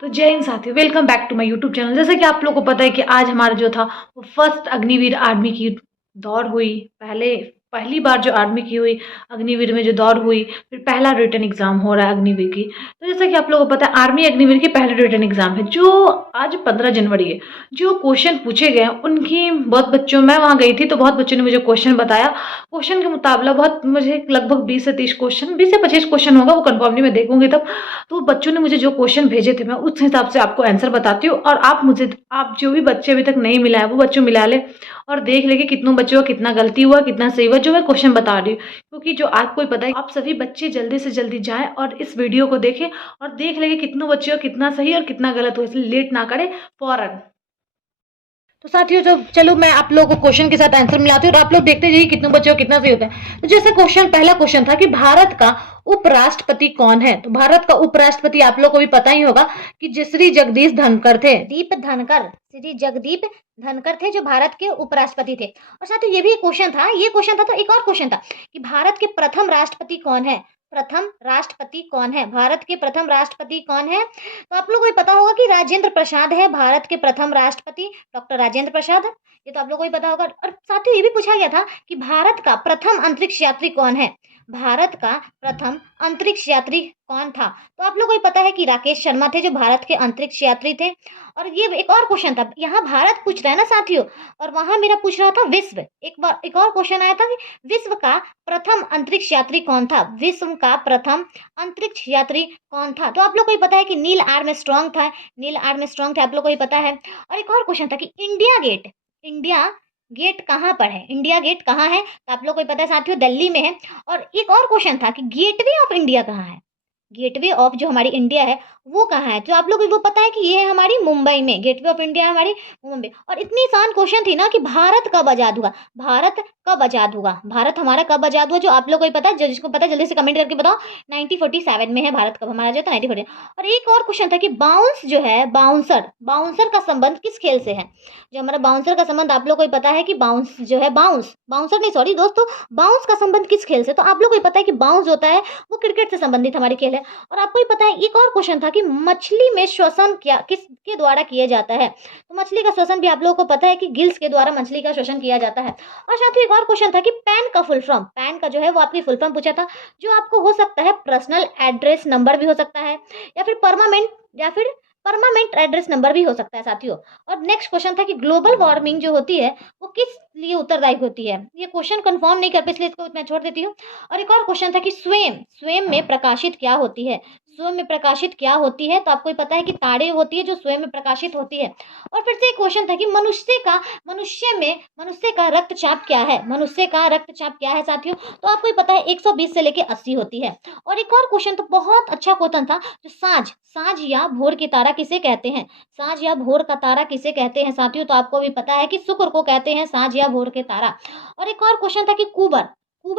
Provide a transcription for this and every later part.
तो जय हिंद साथियों, welcome back to my YouTube channel. जैसे कि आप लोगों को पता है कि आज हमारा जो था वो फर्स्ट अग्निवीर आर्मी की दौड़ हुई। पहली बार जो आर्मी की हुई अग्निवीर में जो दौड़ हुई, फिर पहला रिटन एग्जाम हो रहा है अग्निवीर की। तो जैसा कि आप लोगों को पता है आर्मी अग्निवीर की पहली रिटन एग्जाम है जो आज 15 जनवरी है। जो क्वेश्चन पूछे गए उनकी बहुत बच्चों, मैं वहाँ गई थी तो बहुत बच्चों ने मुझे क्वेश्चन बताया। क्वेश्चन के मुताबिक बहुत मुझे लगभग 20 से 30 क्वेश्चन, 20 से 25 क्वेश्चन होगा, वो कंफर्म नहीं, मैं देखूंगी तब। तो बच्चों ने मुझे जो क्वेश्चन भेजे थे मैं उस हिसाब से आपको आंसर बताती हूँ, और आप जो भी बच्चे अभी तक नहीं मिला है वो बच्चों मिला ले और देख ले कि कितनों बच्चों का कितना गलती हुआ कितना सही हुआ जो मैं क्वेश्चन बता रही हूँ। क्योंकि जो आपको ही पता है, आप सभी बच्चे जल्दी से जल्दी जाएं और इस वीडियो को देखें और देख ले कि कितनों बच्चों का कितना सही और कितना गलत हुआ, इसलिए लेट ना करें फौरन। तो साथियों, जो चलो मैं आप लोगों को क्वेश्चन के साथ आंसर मिलाती हूँ और आप लोग देखते जाइए कितने बच्चों को कितना सही होता है। तो जैसे पहला क्वेश्चन था कि भारत का उपराष्ट्रपति कौन है। तो भारत का उपराष्ट्रपति आप लोग को भी पता ही होगा कि श्री जगदीश धनखड़ थे। श्री जगदीप धनखड़ थे जो भारत के उपराष्ट्रपति थे। और साथियों ये भी क्वेश्चन था, तो एक और क्वेश्चन था कि भारत के प्रथम राष्ट्रपति कौन है। भारत के प्रथम राष्ट्रपति कौन है। तो आप लोगों को पता होगा कि राजेंद्र प्रसाद है भारत के प्रथम राष्ट्रपति, डॉक्टर राजेंद्र प्रसाद। ये तो आप लोगों को पता होगा। और साथियों ये भी पूछा गया था कि भारत का प्रथम अंतरिक्ष यात्री कौन है। भारत का प्रथम अंतरिक्ष यात्री कौन था। तो आप लोगों को पता है कि राकेश शर्मा थे जो भारत के अंतरिक्ष यात्री थे। और ये एक और क्वेश्चन था, यहाँ भारत पूछ रहा है ना साथियों, और वहां मेरा पूछ रहा था विश्व। एक और क्वेश्चन आया था कि विश्व का प्रथम अंतरिक्ष यात्री कौन था। विश्व का प्रथम अंतरिक्ष यात्री कौन था। तो आप लोग को पता है कि नील आर्मस्ट्रांग था। आप लोग को पता है। और एक और क्वेश्चन था कि इंडिया गेट कहाँ पर है। इंडिया गेट कहाँ है। तो आप लोग को पता है साथियों दिल्ली में है। और एक और क्वेश्चन था कि गेटवे ऑफ इंडिया कहाँ है। गेटवे ऑफ जो हमारी इंडिया है वो कहाँ है। तो आप लोगों को वो पता है कि ये है हमारी मुंबई में। गेटवे ऑफ इंडिया है हमारी मुंबई। और इतनी आसान क्वेश्चन थी ना कि भारत कब आजाद हुआ। भारत हमारा कब आजाद हुआ, जो आप लोगों को पता है, जिसको पता है जल्दी से कमेंट करके बताओ। 1947 में है भारत कब हमारा जो था 1940। और एक और क्वेश्चन था कि बाउंस जो है, बाउंसर का संबंध किस खेल से है। जो हमारा बाउंसर का संबंध आप लोगों को पता है कि बाउंस जो है, बाउंसर नहीं, सॉरी दोस्तों, बाउंस का संबंध किस खेल से। तो आप लोगों को पता है कि बाउंस होता है वो क्रिकेट से संबंधित हमारी खेल है। और आपको ही पता है एक और क्वेश्चन था कि मछली में श्वसन किसके द्वारा किया जाता है। तो मछली का श्वसन भी आप लोगों को पता है कि गिल्स के द्वारा मछली का श्वसन किया जाता है। और साथ ही एक और क्वेश्चन था कि पैन का फुल फॉर्म, पैन का जो है वो आपकी फुल फॉर्म पूछा था, जो आपको हो सकता है पर्सनल एड्रेस नंबर भी हो सकता है, या फिर परमानेंट एड्रेस नंबर भी हो सकता है साथियों। और नेक्स्ट क्वेश्चन था कि ग्लोबल वार्मिंग जो होती है वो किस लिए उत्तरदायी होती है। ये क्वेश्चन कंफर्म नहीं कर पाए इसलिए इसको मैं छोड़ देती हूँ। और एक और क्वेश्चन था कि स्वयं में प्रकाशित क्या होती है। तो आपको पता है कि तारे होती है जो स्वयं में प्रकाशित होती है। और फिर से एक क्वेश्चन था कि मनुष्य का रक्तचाप क्या है साथियों। तो आपको पता है 120 से लेके 80 होती है। और एक और क्वेश्चन तो बहुत अच्छा क्वेश्चन था, जो साँझ या भोर की तारा किसे कहते हैं। साँझ या भोर का तारा किसे कहते हैं साथियों। तो आपको भी पता है कि शुक्र को कहते हैं साँझ या भोर के तारा। और एक और क्वेश्चन था कि कुबर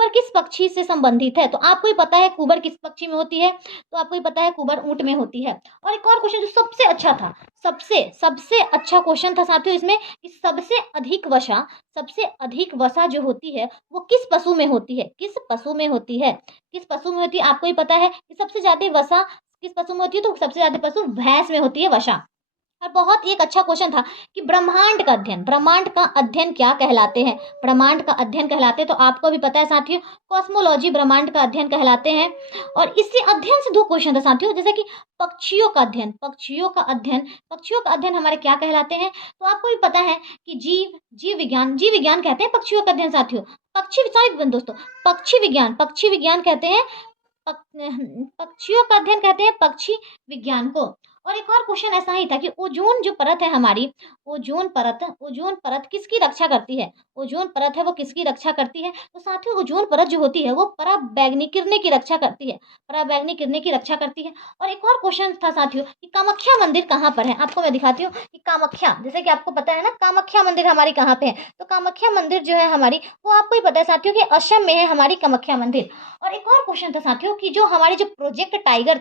किस पक्षी से संबंधित है। तो आपको ही पता है कुबर किस पक्षी में होती है। तो आपको ही पता है कुबर ऊंट में होती है। और एक और क्वेश्चन जो सबसे अच्छा था, सबसे अच्छा क्वेश्चन था साथियों इसमें, कि सबसे अधिक वसा जो होती है वो किस पशु में होती है। आपको ही पता है कि सबसे ज्यादा वसा किस पशु में होती है। तो सबसे ज्यादा पशु भैंस में होती है वसा। और बहुत एक अच्छा क्वेश्चन था कि ब्रह्मांड का अध्ययन क्या कहलाते हैं। तो आपको भी पता है साथियों, कॉस्मोलॉजी ब्रह्मांड का अध्ययन कहलाते हैं। और इसी अध्ययन से दो क्वेश्चन था साथियों, जैसे कि पक्षियों का अध्ययन हमारे क्या कहलाते हैं। तो आपको भी पता है कि जीव विज्ञान कहते हैं पक्षियों का अध्ययन साथियों। पक्षी विज्ञान कहते हैं, पक्षियों का अध्ययन कहते हैं पक्षी विज्ञान को। और एक और क्वेश्चन ऐसा ही था कि ओजोन जो परत है हमारी, ओजोन परत किसकी रक्षा करती है। तो साथियों ओजोन परत जो होती है वो पराबैंगनी किरणें की रक्षा करती है। और एक और क्वेश्चन था साथियों कि कामाख्या मंदिर कहाँ पर है। आपको मैं दिखाती हूँ कि कामाख्या, जैसे कि आपको पता है ना कामाख्या मंदिर हमारी कहाँ पे है। तो कामाख्या मंदिर जो है हमारी, वो आपको ही पता है साथियों कि असम में है हमारी कामाख्या मंदिर। और एक और क्वेश्चन था साथियों कि जो हमारी जो प्रोजेक्ट टाइगर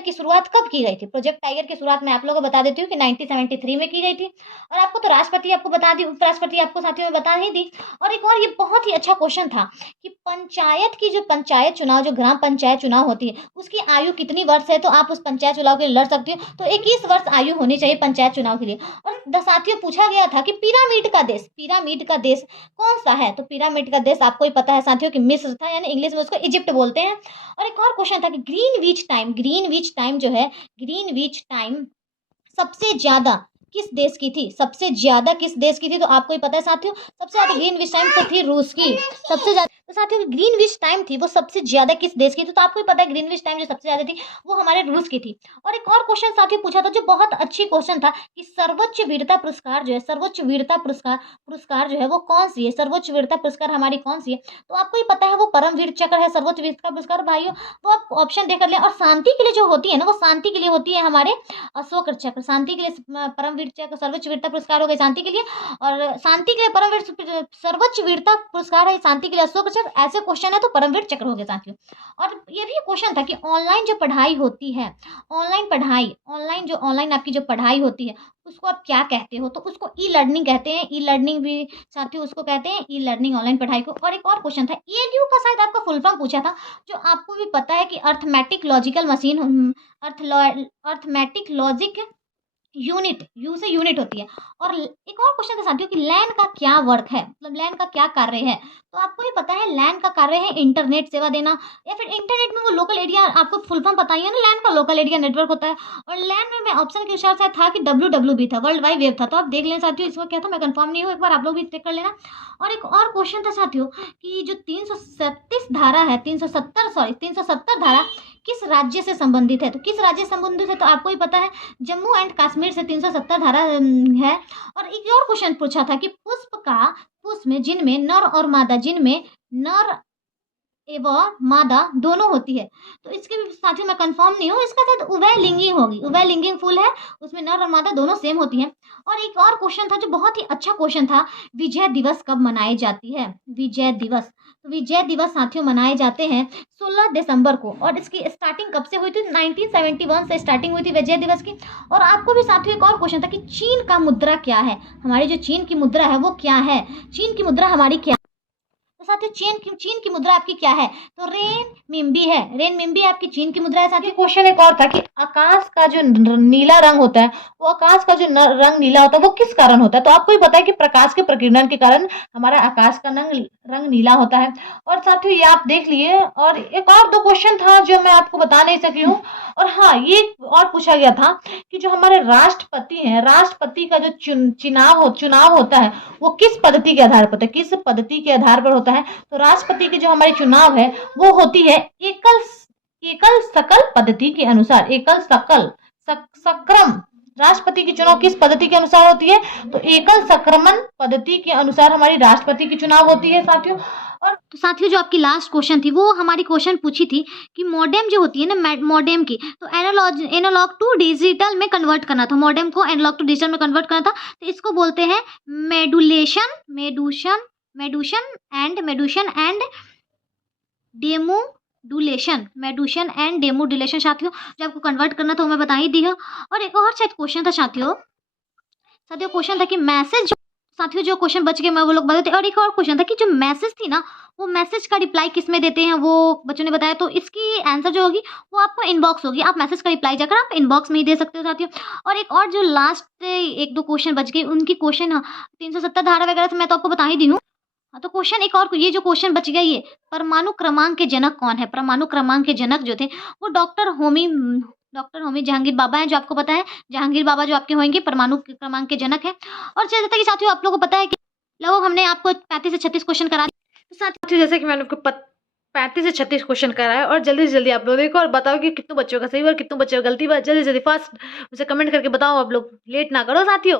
की शुरुआत कब की गई गई थी? प्रोजेक्ट टाइगर की शुरुआत मैं आप लोगों को बता देती हूँ कि 1973 में की गई थी। और आपको तो राष्ट्रपति आपको बता दी, उपराष्ट्रपति आपको साथियों में बता ही दी। और एक और ये बहुत ही अच्छा क्वेश्चन था कि पंचायत चुनाव, जो ग्राम पंचायत चुनाव होती है, उसकी आयु कितनी वर्ष है? तो आप उस पंचायत चुनाव के लिए लड़ सकती हो। तो 21 वर्ष आयु होनी चाहिए पंचायत चुनाव के लिए। और साथियों पूछा गया था कि पिरामिड का देश कौन सा है? तो पिरामिड का देश आपको ही पता है साथियों कि मिस्र था, यानी इंग्लिश में उसको इजिप्ट बोलते हैं। और एक और क्वेश्चन था कि ग्रीनविच टाइम सबसे ज्यादा किस देश की थी? तो आपको ही पता है साथियों, सबसे ज्यादा ग्रीनविच टाइम तो थी रूस की। सबसे ज्यादा तो साथियों ग्रीनविच टाइम थी वो सबसे ज्यादा किस देश की थी? तो आपको ही पता है ग्रीनविच टाइम जो सबसे ज्यादा थी वो हमारे रूस की थी। और एक और क्वेश्चन साथियों पूछा था जो बहुत अच्छी क्वेश्चन था कि सर्वोच्च वीरता पुरस्कार जो है वो कौन सी है? सर्वोच्च वीरता पुरस्कार हमारी कौन सी है? तो आपको ही पता है वो परमवीर चक्र है, सर्वोच्च वीरता पुरस्कार भाइयों। वो आप ऑप्शन देकर लें। और शांति के लिए जो होती है ना, वो शांति के लिए होती है हमारे अशोक चक्र। शांति के लिए परमवीर चक्र, सर्वोच्च वीरता पुरस्कार हो गए शांति के लिए। और शांति के लिए परमवीर, सर्वोच्च वीरता पुरस्कार है शांति के लिए अशोक चक्र। ऐसे क्वेश्चन है तो परमवीर चक्र हो गए साथियों। और ये भी क्वेश्चन था कि ऑनलाइन जो पढ़ाई होती है, ऑनलाइन आपकी जो पढ़ाई होती है उसको आप क्या कहते हो? तो उसको ई लर्निंग कहते हैं। ई लर्निंग भी साथियों उसको कहते हैं, ई लर्निंग ऑनलाइन पढ़ाई को। और एक और क्वेश्चन था एएलयू का, शायद आपका फुल फॉर्म पूछा था, जो आपको भी पता है कि arithmetic logical machine, arithmetic logic unit, you से यूनिट होती है। और एक और क्वेश्चन था साथियों कि लैन का क्या वर्क है, मतलब लैन का क्या कार्य है? तो आपको ही पता है लैन का कार्य है इंटरनेट सेवा देना, या फिर इंटरनेट में वो लोकल एरिया, आपको फुल फॉर्म पता ही है ना, लैन का लोकल एरिया नेटवर्क होता है। और लैन में मैं ऑप्शन के अनुसार से था कि WW भी था, वर्ल्ड वाइड वेब था। तो आप देख लें साथियों, इसको क्या था मैं कंफर्म नहीं हूँ, एक बार आप लोग भी चेक कर लेना। और एक और क्वेश्चन था साथियों कि जो 337 धारा है, 370 धारा किस राज्य से संबंधित है? तो किस राज्य से संबंधित है? तो आपको ही पता है जम्मू एंड कश्मीर से 370 धारा है। और एक और क्वेश्चन पूछा था कि पुष्प में जिनमें नर एवं मादा दोनों होती है। तो इसके भी साथ ही मैं कंफर्म नहीं हूँ, इसका शायद उभयलिंगी होगी, उभयलिंगी फूल है, उसमें नर और मादा दोनों सेम होती है। और एक और क्वेश्चन था जो बहुत ही अच्छा क्वेश्चन था, विजय दिवस कब मनाई जाती है? विजय दिवस साथियों मनाए जाते हैं 16 दिसंबर को। और इसकी स्टार्टिंग कब से हुई थी? 1971 से स्टार्टिंग हुई थी विजय दिवस की। और आपको भी साथियों एक और क्वेश्चन था कि चीन का मुद्रा क्या है? हमारी जो चीन की मुद्रा है वो क्या है? चीन की मुद्रा हमारी क्या? तो साथियों चीन की मुद्रा आपकी क्या है? तो रेनमिंबी है, रेनमिंबी आपकी चीन की मुद्रा है। साथियों क्वेश्चन एक और था कि आकाश का जो नीला रंग होता है, वो आकाश का जो रंग नीला होता है वो किस कारण होता है? तो आपको ही पता है कि प्रकाश के प्रकीर्णन के कारण हमारा आकाश का रंग नीला होता है। और साथियों ये आप देख लिए। और एक और दो क्वेश्चन था जो मैं आपको बता नहीं सकी हूँ। और हाँ, ये और पूछा गया था कि जो हमारे राष्ट्रपति हैं, राष्ट्रपति का जो चुनाव होता है वो किस पद्धति के आधार पर होता है? किस पद्धति के आधार पर होता है? तो राष्ट्रपति के जो हमारी चुनाव है वो होती है एकल सकल पद्धति के अनुसार। एकल सकल सक्रम राष्ट्रपति की चुनाव किस पद्धति के अनुसार होती है? तो एकल संक्रमण पद्धति के अनुसार हमारी राष्ट्रपति की चुनाव होती है साथियों। और तो साथियों जो आपकी लास्ट क्वेश्चन थी वो हमारी क्वेश्चन पूछी थी कि मॉडेम जो होती है ना, मॉडेम की तो एनालॉग टू डिजिटल में कन्वर्ट करना था। मॉडेम को एनालॉग टू डिजिटल में कन्वर्ट करना था, तो इसको बोलते हैं मेडुलेशन एंड डेमोडुलेशन साथियों, जो आपको कन्वर्ट करना था वो मैं बता ही दी है। और एक और शायद क्वेश्चन था साथियों क्वेश्चन था कि मैसेज, साथियों जो क्वेश्चन बच गए मैं वो लोग बताते। और एक और क्वेश्चन था कि जो मैसेज थी ना, वो मैसेज का रिप्लाई किस में देते हैं, वो बच्चों ने बताया। तो इसकी आंसर जो होगी वो आपको इनबॉक्स होगी, आप मैसेज का रिप्लाई जाकर आप इनबॉक्स में ही दे सकते हो साथियों। और एक और जो लास्ट एक दो क्वेश्चन बच गए, उनकी क्वेश्चन 370 धारा वगैरह से मैं तो आपको बता ही दी हूँ। हाँ, तो क्वेश्चन एक और, ये जो क्वेश्चन बच गया, ये परमाणु क्रमांक के जनक कौन है? परमाणु क्रमांक के जनक जो थे वो डॉक्टर होमी जहांगीर बाबा हैं, जो आपको पता है जहांगीर बाबा जो आपके होंगे परमाणु क्रमांक के जनक है। और जैसा कि साथियों आप लोगों को पता है कि लगभग हमने आपको 35 से 36 क्वेश्चन करा दिए। तो साथियों जैसे कि मैंने आपको 35 से 36 क्वेश्चन कराया, और जल्दी से जल्दी आप लोग देखो और बताओ कि कितने बच्चों का सही हुआ, कितने बच्चों का गलती हुआ। जल्दी जल्दी फास्ट मुझे कमेंट करके बताओ, आप लोग लेट ना करो साथियों।